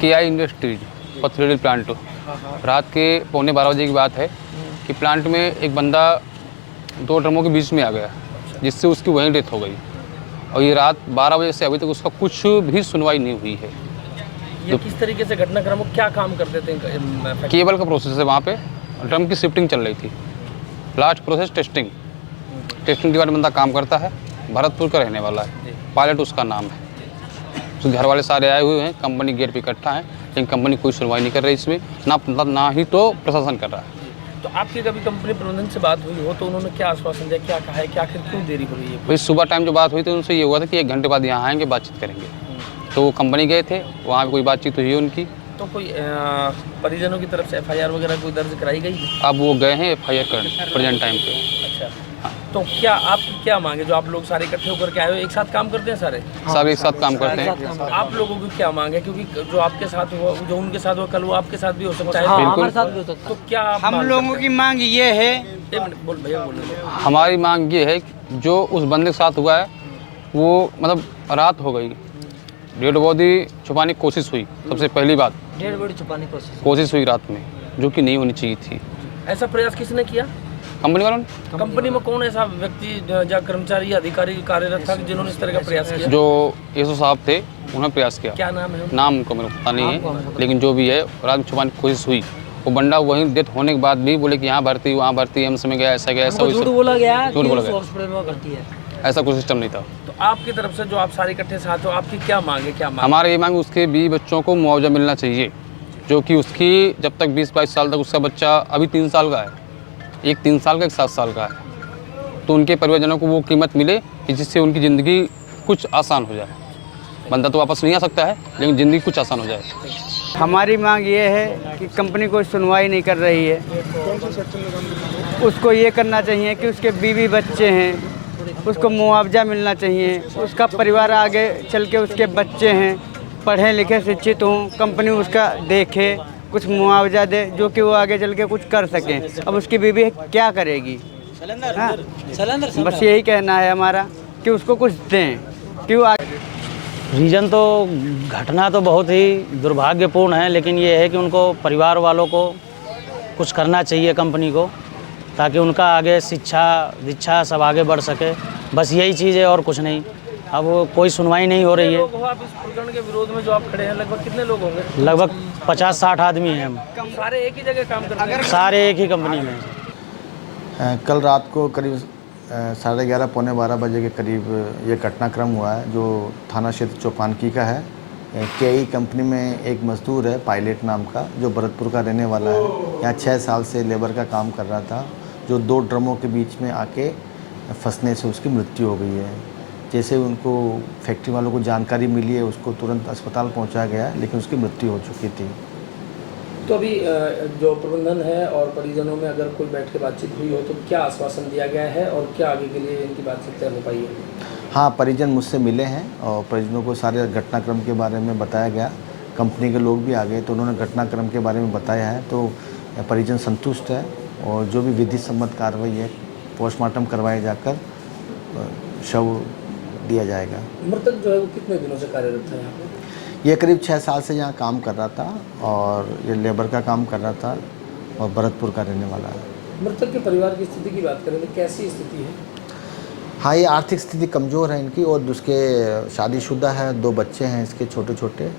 KI industries Pathredi plant. रात के 11:15 की बात है कि प्लांट में एक बंदा 2 ड्रमों के बीच में आ गया, जिससे उसकी वहीं डेथ हो गई। और ये रात 12 बजे से अभी तक उसका कुछ भी सुनवाई नहीं हुई है। ये किस तरीके से घटनाक्रम हो, क्या काम करते थे? केबल का प्रोसेस है वहाँ पे, ड्रम की शिफ्टिंग चल रही थी। लास्ट प्रोसेस टेस्टिंग डिपार्टमेंट बंदा काम करता है, भरतपुर का रहने वाला है, पायलट उसका नाम है। उसके घर वाले सारे आए हुए हैं, कंपनी गेट पे इकट्ठा है, लेकिन कंपनी कोई सुनवाई नहीं कर रही इसमें, ना ही तो प्रशासन कर रहा है। तो आपकी कभी कंपनी प्रबंधन से बात हुई हो तो उन्होंने क्या आश्वासन दिया, क्या कहा है कि आखिर क्यों देरी हो रही है? वही सुबह टाइम जो बात हुई थी उनसे ये हुआ था कि 1 घंटे बाद यहाँ आएंगे, बातचीत करेंगे। तो वो कंपनी गए थे, वहाँ पे कोई बातचीत हुई उनकी। तो कोई परिजनों की तरफ से FIR वगैरह कोई दर्ज कराई गई? अब वो गए हैं FIR कर प्रेजेंट टाइम पे। अच्छा, तो क्या आपकी क्या मांगे? जो आप लोग सारे इकट्ठे होकर के आए हो, एक साथ काम करते हैं सारे? सब एक साथ काम करते हैं। आप लोगों की क्या मांग है? क्योंकि जो आपके साथ हुआ, जो उनके साथ हुआ कल, वो आपके साथ भी हो सकता है। हाँ, हमारे साथ भी हो सकता है। तो क्या आप हम लोगों की मांग ये है, एक मिनट बोल भैया, बोल। हमारी मांग ये है कि जो उस बंदे के साथ हुआ है वो मतलब रात हो गई, डेड बॉडी छुपाने की कोशिश हुई। सबसे पहली बात, डेढ़ बॉडी छुपाने की कोशिश हुई रात में, जो कि नहीं होनी चाहिए थी। ऐसा प्रयास किसने किया? कंपनी वालों ने। कंपनी में कौन ऐसा व्यक्ति या कर्मचारी या अधिकारी कार्यरत था जिन्होंने इस तरह का प्रयास किया? जो एसओ साहब थे उन्होंने प्रयास किया। क्या नाम है? नाम उनको मेरे को पता नहीं है, लेकिन जो भी है रात में छुपाने की कोशिश हुई। वो बंदा वहीं डेथ होने के बाद भी बोले कि यहाँ भर्ती, वहाँ भर्ती, एम्स में गया, ऐसा गया, ऐसा झूठ बोला गया, झूठ बोला गया। हॉस्पिटल में भर्ती है। ऐसा कोई सिस्टम नहीं था। तो आपकी तरफ से जो आप सारे इकट्ठे साथ हो, आपकी क्या मांग है? क्या मांग? हमारे ये मांग उसके 20 बच्चों को मुआवजा मिलना चाहिए, जो कि उसकी जब तक 20-22 साल तक उसका बच्चा अभी 3 साल का है, एक 3 साल का, एक 7 साल का है, तो उनके परिवारजनों को वो कीमत मिले कि जिससे उनकी ज़िंदगी कुछ आसान हो जाए। बंदा तो वापस नहीं आ सकता है, लेकिन ज़िंदगी कुछ आसान हो जाए। हमारी मांग ये है कि कंपनी कोई सुनवाई नहीं कर रही है। उसको ये करना चाहिए कि उसके बीवी बच्चे हैं, उसको मुआवजा मिलना चाहिए। उसका परिवार आगे चल के, उसके बच्चे हैं, पढ़े लिखे शिक्षित हों, कंपनी उसका देखे, कुछ मुआवजा दे, जो कि वो आगे चल के कुछ कर सकें। अब उसकी बीवी क्या करेगी? हाँ, बस यही कहना है हमारा कि उसको कुछ दें। क्यों रीज़न तो घटना तो बहुत ही दुर्भाग्यपूर्ण है, लेकिन ये है कि उनको परिवार वालों को कुछ करना चाहिए कंपनी को, ताकि उनका आगे शिक्षा दीक्षा सब आगे बढ़ सके। बस यही चीज़ है और कुछ नहीं। अब कोई सुनवाई नहीं हो रही है। आप इस प्रकरण के विरोध में जो आप खड़े हैं, लगभग कितने लोग होंगे? लगभग 50-60 आदमी हैं हम। सारे एक ही जगह काम करते हैं? सारे एक ही कंपनी में। कल रात को करीब 11:30 पौने 12 बजे के करीब ये घटनाक्रम हुआ है, जो थाना क्षेत्र चौपानकी का है। KI कंपनी में एक मजदूर है पायलट नाम का, जो भरतपुर का रहने वाला है। यहाँ 6 साल से लेबर का काम कर रहा था, जो 2 ड्रमों के बीच में आके फंसने से उसकी मृत्यु हो गई है। जैसे उनको फैक्ट्री वालों को जानकारी मिली है, उसको तुरंत अस्पताल पहुँचाया गया, लेकिन उसकी मृत्यु हो चुकी थी। तो अभी जो प्रबंधन है और परिजनों में अगर कोई बैठ के बातचीत हुई हो तो क्या आश्वासन दिया गया है और क्या आगे के लिए इनकी बातचीत तय हो पाई है? हाँ, परिजन मुझसे मिले हैं और परिजनों को सारे घटनाक्रम के बारे में बताया गया। कंपनी के लोग भी आ गए तो उन्होंने घटनाक्रम के बारे में बताया है, तो परिजन संतुष्ट है। और जो भी विधि सम्मत कार्रवाई है, पोस्टमार्टम करवाए जाकर शव दिया जाएगा। मृतक जो है वो कितने दिनों से कार्यरत था यहाँ पे? ये करीब 6 साल से यहाँ काम कर रहा था और ये लेबर का काम कर रहा था और भरतपुर का रहने वाला है। मृतक के परिवार की स्थिति की बात करें तो कैसी स्थिति है? हाँ, ये आर्थिक स्थिति कमज़ोर है इनकी, और उसके शादीशुदा है, 2 बच्चे हैं इसके छोटे छोटे।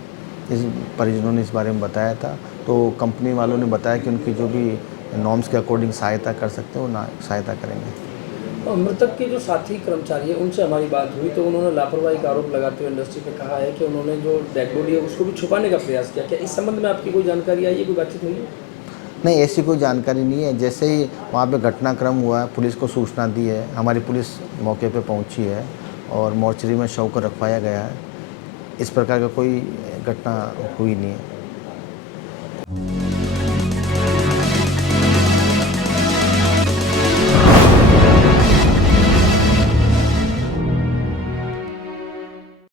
इस परिजनों ने इस बारे में बताया था, तो कंपनी वालों ने बताया कि उनकी जो भी नॉर्म्स के अकॉर्डिंग सहायता कर सकते हैं, वो ना सहायता करेंगे। और मृतक के जो साथी कर्मचारी है उनसे हमारी बात हुई तो उन्होंने लापरवाही का आरोप लगाते हुए इंडस्ट्री पे कहा है कि उन्होंने जो डेड बॉडी है उसको भी छुपाने का प्रयास किया। क्या इस संबंध में आपकी कोई जानकारी आई है, कोई बातचीत हुई है? नहीं, ऐसी कोई जानकारी नहीं है। जैसे ही वहाँ पे घटनाक्रम हुआ है, पुलिस को सूचना दी है, हमारी पुलिस मौके पे पहुँची है और मोर्चरी में शव को रखवाया गया है। इस प्रकार का कोई घटना हुई नहीं है।